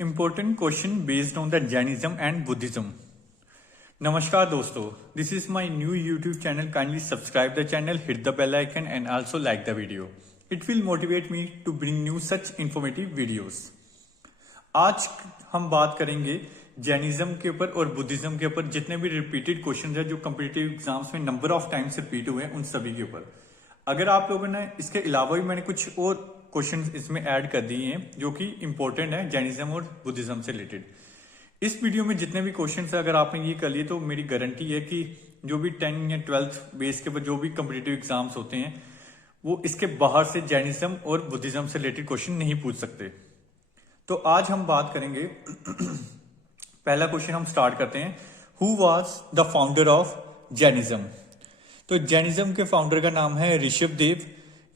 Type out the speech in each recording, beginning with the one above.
Important question based on the Jainism and Buddhism. Namaskar दोस्तों, this is my new YouTube channel. Kindly subscribe the channel, hit the bell icon and also like the video. It will motivate me to bring new such informative videos. आज हम बात करेंगे Jainism के ऊपर और Buddhism के ऊपर जितने भी रिपीटेड क्वेश्चन है जो कम्पिटिटिव एग्जाम्स में नंबर ऑफ टाइम्स रिपीट हुए हैं उन सभी के ऊपर। अगर आप लोगों ने इसके अलावा भी मैंने कुछ और क्वेश्चन इसमें ऐड कर दिए हैं जो कि इंपॉर्टेंट है जैनिज्म और बुद्धिज्म से रिलेटेड। इस वीडियो में जितने भी क्वेश्चन है अगर आपने ये कर लिए तो मेरी गारंटी है कि जो भी 10 या 12th बेस के ऊपर जो भी कम्पिटिटिव एग्जाम्स होते हैं वो इसके बाहर से जैनिज्म और बुद्धिज्म से रिलेटेड क्वेश्चन नहीं पूछ सकते। तो आज हम बात करेंगे पहला क्वेश्चन हम स्टार्ट करते हैं, who was the founder of Jainism. तो जैनिज्म के फाउंडर का नाम है ऋषभ देव,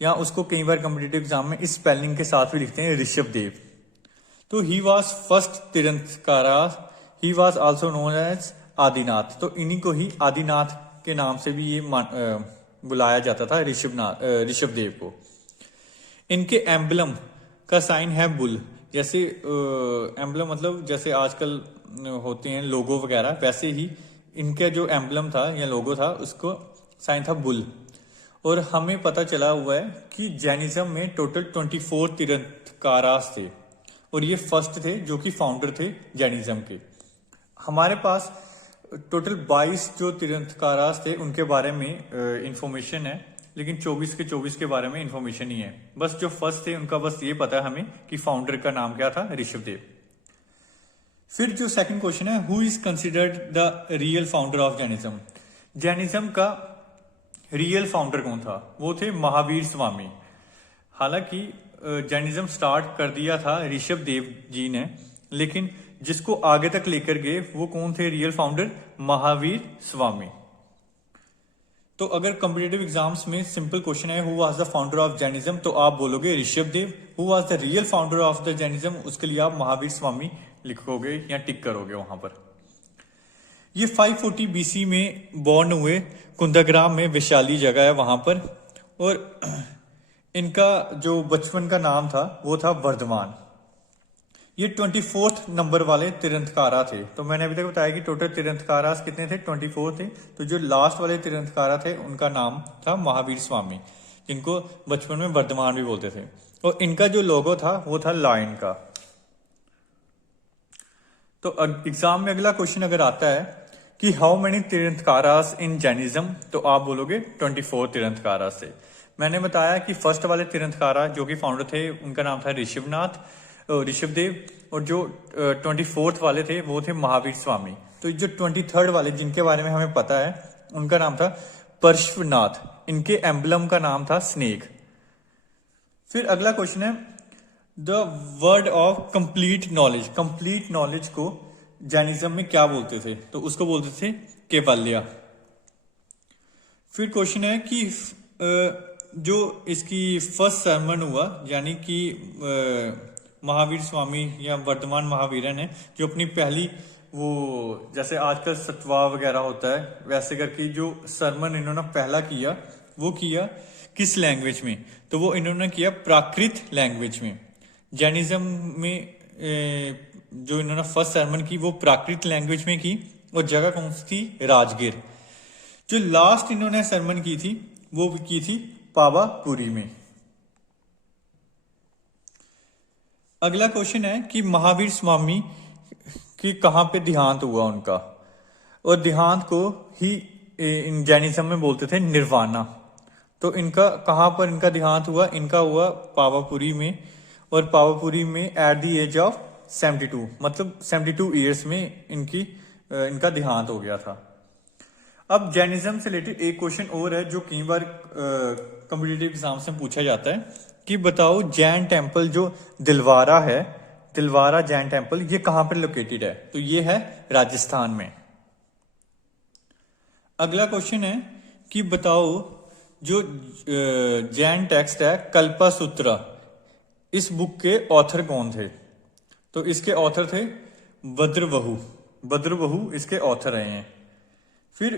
या उसको कई बार कॉम्पिटिटिव एग्जाम में इस स्पेलिंग के साथ भी लिखते हैं ऋषभ देव। तो he was first Tirthankara, he was also known as Adinath. तो इन्हीं को ही आदिनाथ के नाम से भी ये बुलाया जाता था ऋषभ देव को। इनके एम्बलम का साइन है बुल। जैसे एम्बलम मतलब जैसे आजकल होते हैं लोगो वगैरह, वैसे ही इनका जो एम्बलम था या लोगो था उसको साइन था बुल। और हमें पता चला हुआ है कि जैनिज्म में टोटल 24 तीर्थंकरास थे और ये फर्स्ट थे जो कि फाउंडर थे जैनिज्म के। हमारे पास टोटल 22 जो तीर्थंकरास थे उनके बारे में इंफॉर्मेशन है, लेकिन 24 के बारे में इंफॉर्मेशन नहीं है। बस जो फर्स्ट थे उनका बस ये पता है हमें कि फाउंडर का नाम क्या था, ऋषभ देव। फिर जो सेकंड क्वेश्चन है, who is considered the real founder of Jainism. Jainism का रियल फाउंडर कौन था? वो थे महावीर स्वामी। हालांकि जैनिज्म स्टार्ट कर दिया था ऋषभ देव जी ने, लेकिन जिसको आगे तक लेकर गए वो कौन थे रियल फाउंडर? महावीर स्वामी। तो अगर कॉम्पिटिटिव एग्जाम्स में सिंपल क्वेश्चन है who was the founder of Jainism, तो आप बोलोगे Rishabh Dev. Who was the real founder of the Jainism, उसके लिए आप महावीर स्वामी लिखोगे या टिक करोगे वहां पर। ये 540 बीसी में बॉर्न हुए, कुंदग्राम में वैशाली जगह है वहां पर। और इनका जो बचपन का नाम था वो था वर्धमान। ये 24th नंबर वाले तीर्थंकरा थे। तो मैंने अभी तक बताया कि टोटल तीर्थंकरा कितने थे? 24 थे। तो जो लास्ट वाले तीर्थंकरा थे उनका नाम था महावीर स्वामी, जिनको बचपन में वर्धमान भी बोलते थे। और इनका जो लोगो था वो था लायन का। तो एग्जाम में अगला क्वेश्चन अगर आता है कि हाउ मेनी तीर्थंकरास इन जैनिज्म, तो आप बोलोगे 24 तीर्थंकरा से। मैंने बताया कि फर्स्ट वाले तीर्थंकरा जो कि फाउंडर थे उनका नाम था ऋषभ देव, और जो 24th वाले थे वो थे महावीर स्वामी। तो जो 23rd वाले जिनके बारे में हमें पता है उनका नाम था पार्श्वनाथ। इनके एम्बलम का नाम था स्नेक। फिर अगला क्वेश्चन है the word of complete knowledge. Complete knowledge को जैनिज्म में क्या बोलते थे? तो उसको बोलते थे केवल्य। फिर क्वेश्चन है कि जो इसकी फर्स्ट सरमन हुआ, यानी कि महावीर स्वामी या वर्धमान महावीरन है जो अपनी पहली वो जैसे आजकल सत्वा वगैरह होता है वैसे करके जो सरमन इन्होंने पहला किया वो किया किस लैंग्वेज में? तो वो इन्होंने किया प्राकृत लैंग्वेज में। जैनिज्म में जो इन्होंने फर्स्ट सरमन की वो प्राकृत लैंग्वेज में की, और जगह कौन सी थी? राजगीर। जो लास्ट इन्होंने सरमन की थी वो की थी पावापुरी में। अगला क्वेश्चन है कि महावीर स्वामी की कहां पे देहांत हुआ उनका? और देहांत को ही इन जैनिज्म में बोलते थे निर्वाणा। तो इनका कहां पर इनका देहांत हुआ? इनका हुआ पावापुरी में, और पावापुरी में एट द एज ऑफ 72, मतलब 72 ईयर्स में इनका देहांत हो गया था। अब जैनिज्म से रिलेटेड एक क्वेश्चन और है जो कई बार कॉम्पिटिटिव एग्जाम से पूछा जाता है कि बताओ जैन टेम्पल जो दिलवारा है, दिलवारा जैन टेम्पल, ये कहां पर लोकेटेड है? तो ये है राजस्थान में। अगला क्वेश्चन है कि बताओ जो जैन टेक्स्ट है कल्पसूत्र, इस बुक के ऑथर कौन थे? तो इसके ऑथर थे भद्रवहु इसके ऑथर रहे हैं। फिर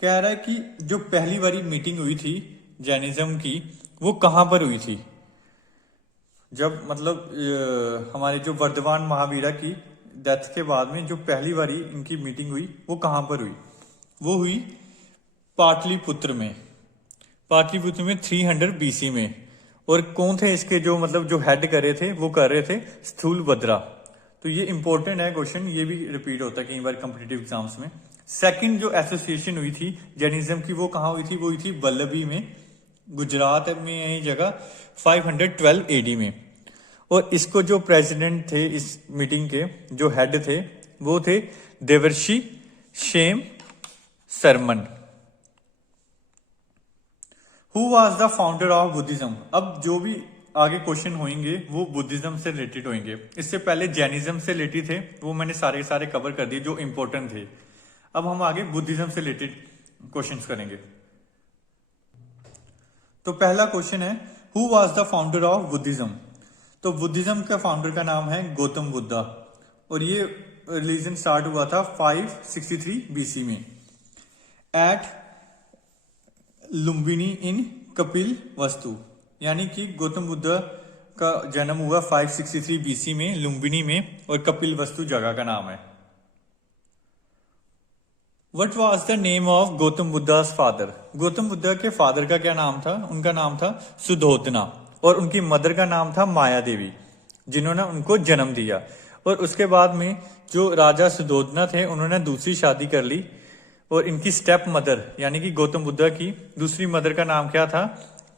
कह रहा है कि जो पहली बारी मीटिंग हुई थी जैनिज्म की वो कहां पर हुई थी? जब मतलब हमारे जो वर्धमान महावीरा की डेथ के बाद में जो पहली बारी इनकी मीटिंग हुई वो कहाँ पर हुई? वो हुई पाटलिपुत्र में। पाटलिपुत्र में 300 बीसी में। और कौन थे इसके जो मतलब जो हेड कर रहे थे? वो कर रहे थे स्थूलभद्रा। तो ये इंपॉर्टेंट है क्वेश्चन, ये भी रिपीट होता है कई बार कॉम्पिटिटिव एग्जाम्स में। सेकंड जो एसोसिएशन हुई थी जैनिज्म की वो कहाँ हुई थी? वो हुई थी वल्लभी में, गुजरात में यही जगह, 512 एडी में। और इसको जो प्रेसिडेंट थे इस मीटिंग के, जो हेड थे, वो थे देवर्षि शेम सरमन। Who was the founder of Buddhism? अब जो भी आगे क्वेश्चन होंगे वो बुद्धिज्म से रिलेटेड होंगे। इससे पहले जैनिज्म से रिलेटेड थे, वो मैंने सारे सारे कवर कर दिए जो इंपॉर्टेंट थे। अब हम आगे बुद्धिज्म से रिलेटेड क्वेश्चंस करेंगे। तो पहला क्वेश्चन है, who was the founder of Buddhism? तो बुद्धिज्म का फाउंडर का नाम है गौतम बुद्धा, और ये रिलीजन स्टार्ट हुआ था 563 बीसी में एट लुम्बिनी इन कपिल वस्तु। यानी कि गौतम बुद्ध का जन्म हुआ 563 बीसी में लुम्बिनी में, और कपिल वस्तु जगह का नाम है। What was the name of Gautam Buddha's father? Gautam Buddha के फादर का क्या नाम था? उनका नाम था सुधोधना, और उनकी मदर का नाम था माया देवी, जिन्होंने उनको जन्म दिया। और उसके बाद में जो राजा सुधोधना थे उन्होंने दूसरी शादी कर ली, और इनकी स्टेप मदर यानी कि गौतम बुद्ध की दूसरी मदर का नाम क्या था?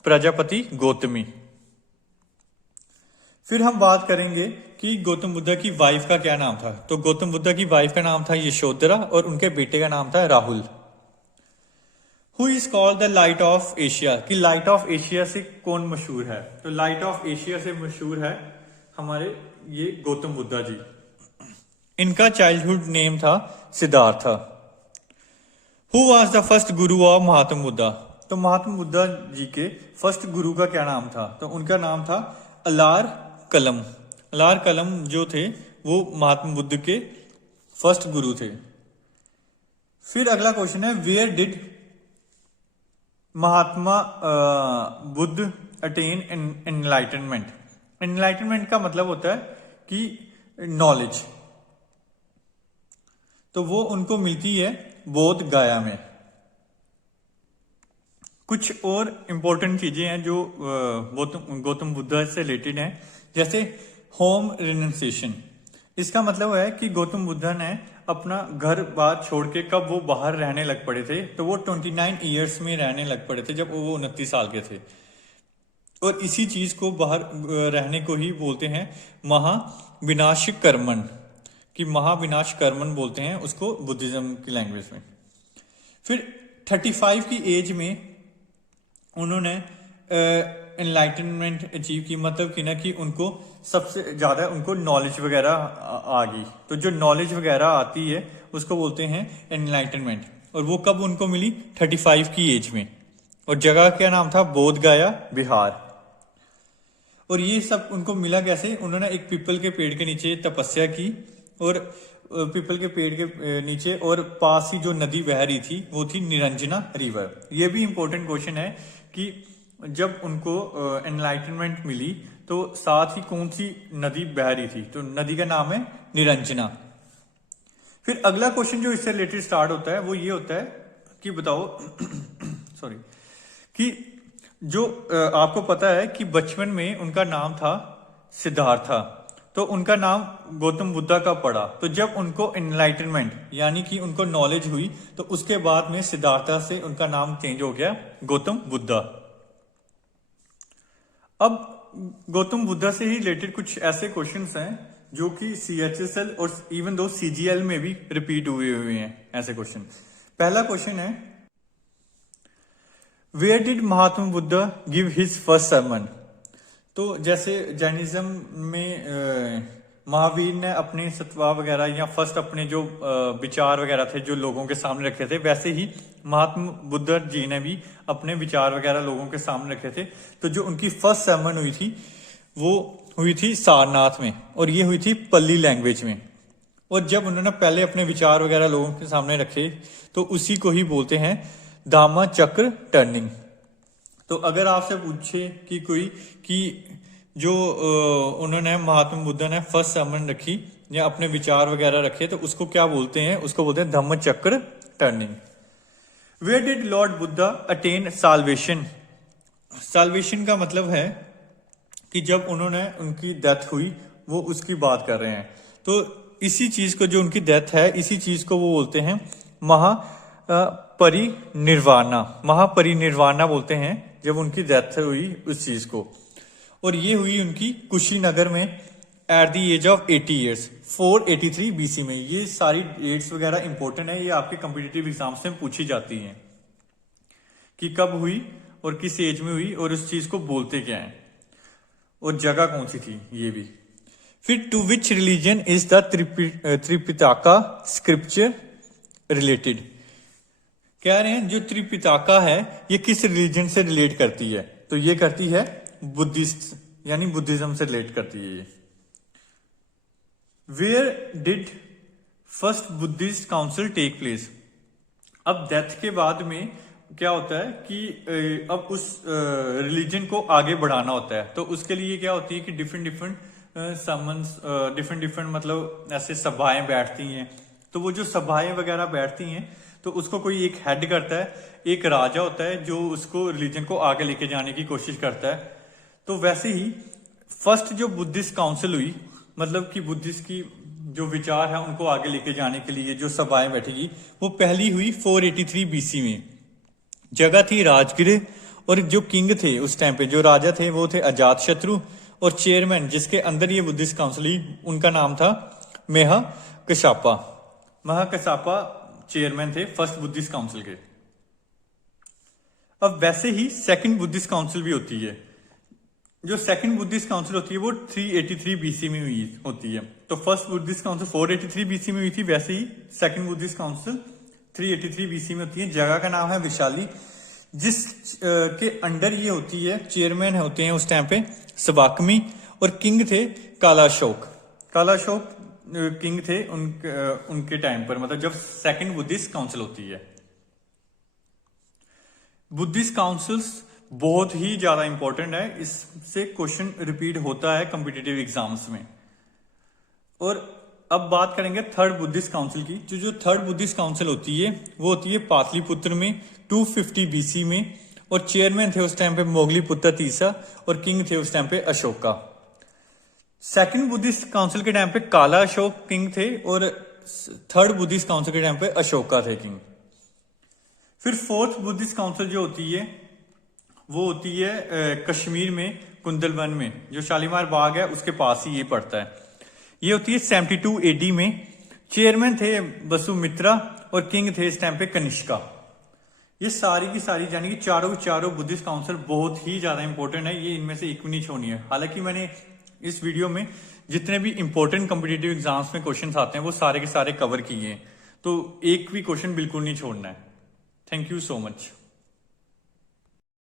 प्रजापति गौतमी। फिर हम बात करेंगे कि गौतम बुद्ध की वाइफ का क्या नाम था। तो गौतम बुद्ध की वाइफ का नाम था यशोधरा, और उनके बेटे का नाम था Rahul. Who is called the light of Asia? कि लाइट ऑफ एशिया से कौन मशहूर है? तो लाइट ऑफ एशिया से मशहूर है हमारे ये गौतम बुद्धा जी। इनका चाइल्डहुड नेम था Siddharth. Who was the first Guru of महात्मा बुद्धा? तो महात्मा बुद्धा जी के फर्स्ट गुरु का क्या नाम था? तो उनका नाम था अलार कलम। अलार कलम जो थे वो महात्मा बुद्ध के फर्स्ट गुरु थे। फिर अगला क्वेश्चन है, where did Mahatma Buddha attain enlightenment? Enlightenment का मतलब होता है कि नॉलेज। तो वो उनको मिलती है बोध गया में। कुछ और इंपॉर्टेंट चीजें हैं जो गौतम बुद्ध से रिलेटेड हैं, जैसे होम रिनंसिएशन। इसका मतलब है कि गौतम बुद्ध ने अपना घर बार छोड़ के कब वो बाहर रहने लग पड़े थे? तो वो 29 ईयर्स में रहने लग पड़े थे, जब वो 29 साल के थे। और इसी चीज को बाहर रहने को ही बोलते हैं महाविनाश कर्मन, कि महाविनाश कर्मन बोलते हैं उसको बुद्धिज्म की लैंग्वेज में। फिर 35 की एज में उन्होंने एनलाइटनमेंट अचीव की, मतलब कि ना कि उनको सबसे ज्यादा उनको नॉलेज वगैरह आ गई। तो जो नॉलेज वगैरह आती है उसको बोलते हैं एनलाइटनमेंट। और वो कब उनको मिली? 35 की एज में। और जगह का नाम था बोध गया, बिहार। और ये सब उनको मिला कैसे? उन्होंने एक पीपल के पेड़ के नीचे तपस्या की, और पीपल के पेड़ के नीचे, और पास ही जो नदी बह रही थी वो थी निरंजना रिवर। ये भी इंपॉर्टेंट क्वेश्चन है कि जब उनको एनलाइटनमेंट मिली तो साथ ही कौन सी नदी बह रही थी? तो नदी का नाम है निरंजना। फिर अगला क्वेश्चन जो इससे रिलेटेड स्टार्ट होता है वो ये होता है कि बताओ सॉरी, कि जो आपको पता है कि बचपन में उनका नाम था सिद्धार्था, तो उनका नाम गौतम बुद्धा का पड़ा। तो जब उनको एनलाइटनमेंट यानी कि उनको नॉलेज हुई तो उसके बाद में सिद्धार्था से उनका नाम चेंज हो गया गौतम बुद्धा। अब गौतम बुद्धा से ही रिलेटेड कुछ ऐसे क्वेश्चंस हैं जो कि CHSL और इवन दो CGL में भी रिपीट हुए हैं ऐसे क्वेश्चन। पहला क्वेश्चन है, where did Mahatma Buddha give his first sermon? तो जैसे जैनिज्म में महावीर ने अपने सत्वा वगैरह या फर्स्ट अपने जो विचार वगैरह थे जो लोगों के सामने रखे थे, वैसे ही महात्मा बुद्ध जी ने भी अपने विचार वगैरह लोगों के सामने रखे थे। तो जो उनकी फर्स्ट सर्मन हुई थी वो हुई थी सारनाथ में, और ये हुई थी पल्ली लैंग्वेज में। और जब उन्होंने पहले अपने विचार वगैरह लोगों के सामने रखे तो उसी को ही बोलते हैं धामा चक्र टर्निंग। तो अगर आपसे पूछे कि कोई कि जो उन्होंने महात्मा बुद्ध ने फर्स्ट समन रखी या अपने विचार वगैरह रखे, तो उसको क्या बोलते हैं? उसको बोलते हैं dhamma chakra turning. Where did Lord Buddha attain salvation? Salvation का मतलब है कि जब उन्होंने उनकी डेथ हुई, वो उसकी बात कर रहे हैं। तो इसी चीज को, जो उनकी डेथ है, इसी चीज को वो बोलते हैं महापरिनिर्वाणा। महापरिनिर्वाणा बोलते हैं जब उनकी डेथ हुई उस चीज को। और ये हुई उनकी कुशीनगर में at the age of 80 years 483 BC में। ये सारी डेट्स वगैरह इंपॉर्टेंट है, ये आपके कॉम्पिटिटिव एग्जाम्स में पूछी जाती हैं कि कब हुई और किस एज में हुई और उस चीज को बोलते क्या है और जगह कौन सी थी, ये भी। फिर to which religion is the Tripitaka scripture related? कह रहे हैं जो त्रिपिटका है ये किस रिलीजन से रिलेट करती है? तो ये करती है बुद्धिस्ट, यानी बुद्धिज्म से रिलेट करती है ये। Where did first Buddhist council take place? अब डेथ के बाद में क्या होता है कि अब उस रिलीजन को आगे बढ़ाना होता है, तो उसके लिए क्या होती है कि डिफरेंट डिफरेंट मतलब ऐसे सभाएं बैठती हैं। तो वो जो सभाएं वगैरह बैठती हैं, तो उसको कोई एक हेड करता है, एक राजा होता है जो उसको रिलीजन को आगे लेके जाने की कोशिश करता है। तो वैसे ही फर्स्ट जो बुद्धिस्ट काउंसिल हुई, मतलब कि बुद्धिस्ट की जो विचार है उनको आगे लेके जाने के लिए जो सभाएं बैठेगी, वो पहली हुई 483 बीसी में। जगह थी राजगृह, और जो किंग थे उस टाइम पे, जो राजा थे, वो थे अजात शत्रु, और चेयरमैन जिसके अंदर ये बुद्धिस्ट काउंसिल हुई उनका नाम था महाकश्यपा। महाकश्यपा चेयरमैन थे फर्स्ट बुद्धिस्ट काउंसिल के। अब वैसे ही सेकंड बुद्धिस्ट काउंसिल भी होती है। जो सेकंड बुद्धिस्ट काउंसिल होती है वो 383 बीसी में हुई होती है। तो फर्स्ट बुद्धिस्ट काउंसिल 483 बीसी में हुई थी, वैसे ही सेकंड बुद्धिस्ट काउंसिल 383 बीसी में होती है। जगह का नाम है विशाली, जिस के अंडर ये होती है, चेयरमैन होते हैं उस टाइम पे सबाकमी, और किंग थे कालाशोक। कालाशोक किंग थे उनके टाइम पर, मतलब जब सेकंड बुद्धिस्ट काउंसिल होती है। बुद्धिस्ट काउंसिल्स बहुत ही ज्यादा इंपॉर्टेंट है, इससे क्वेश्चन रिपीट होता है कॉम्पिटिटिव एग्जाम्स में। और अब बात करेंगे थर्ड बुद्धिस्ट काउंसिल की। जो थर्ड बुद्धिस्ट काउंसिल होती है वो होती है पाटलिपुत्र में 250 बीसी में, और चेयरमैन थे उस टाइम पे मोगलीपुत्र तीसरा, और किंग थे उस टाइम पे अशोका। सेकंड बुद्धिस्ट काउंसिल के टाइम पे काला अशोक किंग थे, और थर्ड बुद्धिस्ट काउंसिल के टाइम पे अशोका थे किंग। फिर फोर्थ बुद्धिस्ट काउंसिल जो होती है वो होती है कश्मीर में कुंदलवन में, जो शालीमार बाग है उसके पास ही ये पड़ता है। ये होती है 72 एडी में। चेयरमैन थे वसुमित्रा, और किंग थे इस टाइम पे कनिष्का। ये सारी की सारी, यानी कि चारों बुद्धिस्ट काउंसिल बहुत ही ज्यादा इंपॉर्टेंट है, ये इनमें से एक भी नहीं छोड़नी है। हालांकि मैंने इस वीडियो में जितने भी इंपॉर्टेंट कॉम्पिटिटिव एग्जाम्स में क्वेश्चन आते हैं वो सारे के सारे कवर किए हैं, तो एक भी क्वेश्चन बिल्कुल नहीं छोड़ना है। Thank you so much.